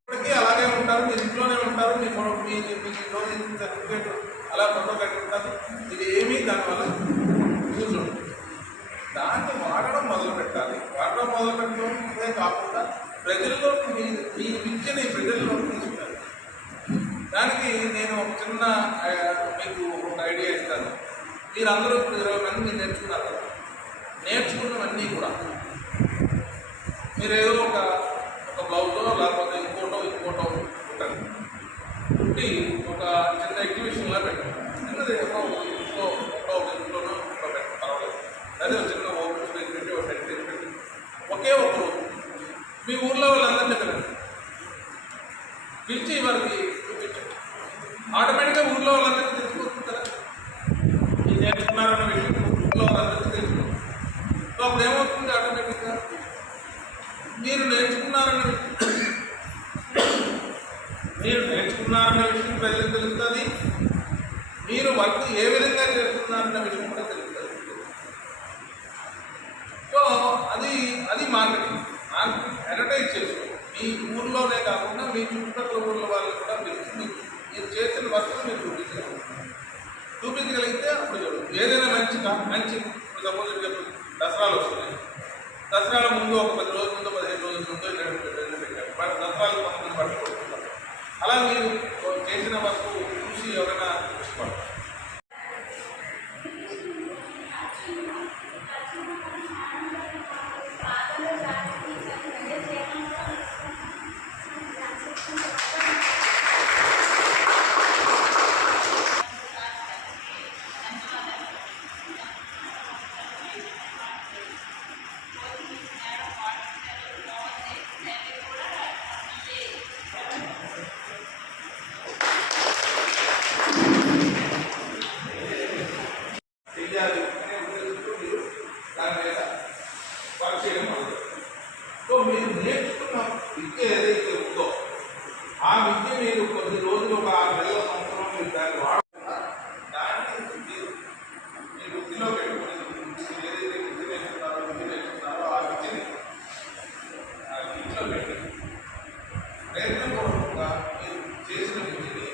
ఇప్పటికీ అలాగే ఉంటారు, మీరు ఇంట్లోనే ఉంటారు, మీ ఇంట్లో సర్టిఫికేట్ అలా ఫోటో కట్టుకుంటారు. ఇది ఏమీ దానివల్ల యూజ్ ఉంటుంది. దాన్ని వాడడం మొదలు పెట్టాలి. వాడడం మొదలు పెట్టడమే కాకుండా ప్రజల్లో మీ విద్యని ప్రజల్లో తీసుకుంటారు. దానికి నేను ఒక చిన్న మీకు ఒక ఐడియా ఇస్తాను. మీరందరూ ఇప్పుడు 20 మంది మీరు నేర్చుకున్నారు కదా, నేర్చుకున్నవన్నీ కూడా మీరేదో ఒక బ్లౌజో లేకపోతే ఇంకోటో ఉంటుంది పుట్టి ఒక చిన్న ఎగ్జిబిషన్లో పెట్టారు. చిన్నది ఇంట్లోనో పెట్టారు, పర్వాలేదు. అదే ఒక చిన్న ఓపెన్ స్పేస్ పెట్టి ఒక సెట్ పెట్టి ఒకే ఒక రోజు మీ ఊర్లో వాళ్ళందరినీ పిలిచి వారికి చూపించండి. ఆటోమేటిక్గా ఊర్లో వాళ్ళందరికీ తెలిసిపోతుంది కదా మీరు నేర్చుకున్నారన్న విషయం. ఊర్లో వాళ్ళందరికీ తెలుసుకుంటుంది. సో అప్పుడు ఏమవుతుంది, ఆటోమేటిక్గా మీరు నేర్చుకున్నారన్న విషయం ప్రజలకు తెలుస్తుంది. మీరు వర్క్ ఏ విధంగా చేస్తున్నారన్న విషయం కూడా తెలుస్తుంది. సో అది మార్కెటింగ్ అడ్వర్టైజ్ చేసుకోండి. మీ ఊర్లోనే కాకుండా మీ చుట్టుపక్కల ఊళ్ళో వాళ్ళు కూడా పిలిచి మీరు చేసిన వర్క్ మీరు చూపించగలిగితే అప్పుడు ఏదైనా మంచి సపోజ్ దసరాలు వస్తున్నాయి. దసరాల ముందు ఒక 10 రోజుల ముందు 15 రోజుల ముందు పెట్టారు. దసరాలు కొంతమంది పట్టుకుంటున్నారు. అలా మీరు చేసిన వర్క్ చూసి ఎవరైనా ఇష్టపడతారు. సో మీరు నేర్చుకున్న విద్య ఏదైతే ఉందో ఆ విద్య మీరు కొద్ది రోజులు ఒక 6 నెలల సంవత్సరం మీరు దాన్ని వాడకుండా దాన్ని మీ వృత్తిలో పెట్టుకుని ఏదైతే విద్య నేర్చుకున్నారో ఆ విద్యని ఇంట్లో పెట్టి ప్రయత్నపూర్వకంగా మీరు చేసిన విద్యని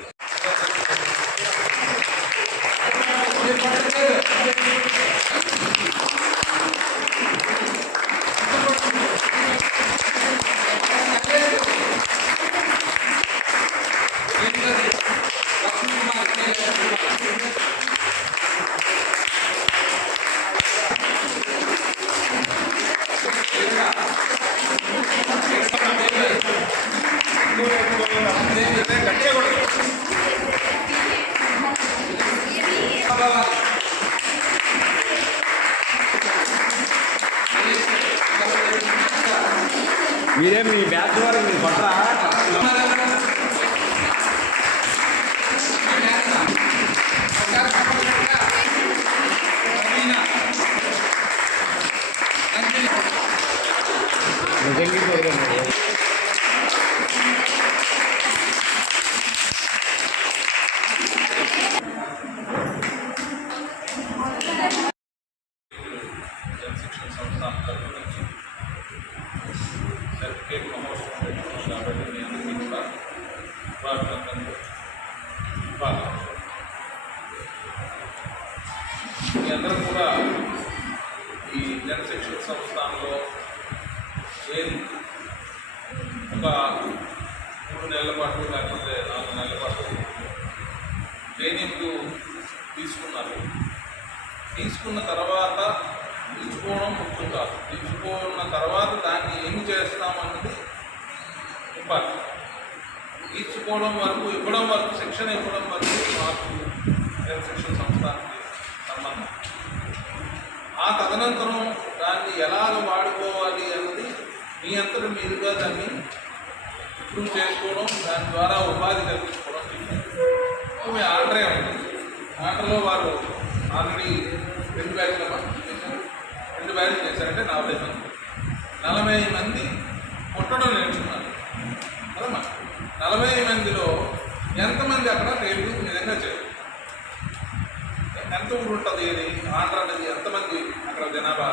మీరే మీ బ్యాచ్ వారికి మీరు కొట్టరా? సర్టిఫికేట్ ప్రమోషన్ పెట్టుకున్నాం కాబట్టి మీ అందరికీ కూడా స్వాగతం ఇవ్వాలి. మీ అందరూ కూడా ఈ జనశిక్షణ సంస్థానంలో చేరి ఒక 3 నెలల పాటు లేకపోతే 4 నెలల పాటు ట్రైనింగ్ తీసుకున్నారు. తీసుకున్న తర్వాత తీసుకోవడం ముఖ్యం కాదు. తీసుకున్న తర్వాత దాన్ని ఏమి చేస్తామన్నది ఇంపార్టెంట్. తీసుకోవడం వరకు ఇవ్వడం వరకు శిక్షణ ఇవ్వడం వరకు మాకు శిక్షణ సంస్థానికి సంబంధం. ఆ తదనంతరం దాన్ని ఎలాగ వాడుకోవాలి అన్నది మీ అంతటా మీరుగా దాన్ని ఇంప్రూవ్ చేసుకోవడం, దాని ద్వారా ఉపాధి కల్పించుకోవడం. మీ ఆర్డరే ఉంటుంది. ఆర్డర్లో వారు ఆల్రెడీ 2 బ్యాచ్లు చేశారంటే 40 మంది 40 మంది కుట్టడం నేర్చుకున్నారు కదమ్మా. 40 మందిలో ఎంతమంది అక్కడ టేబుల్ నిజంగా చేయాలి? ఎంత ఊరు ఉంటుంది? ఆంధ్ర అనేది ఎంతమంది అక్కడ జనాభా?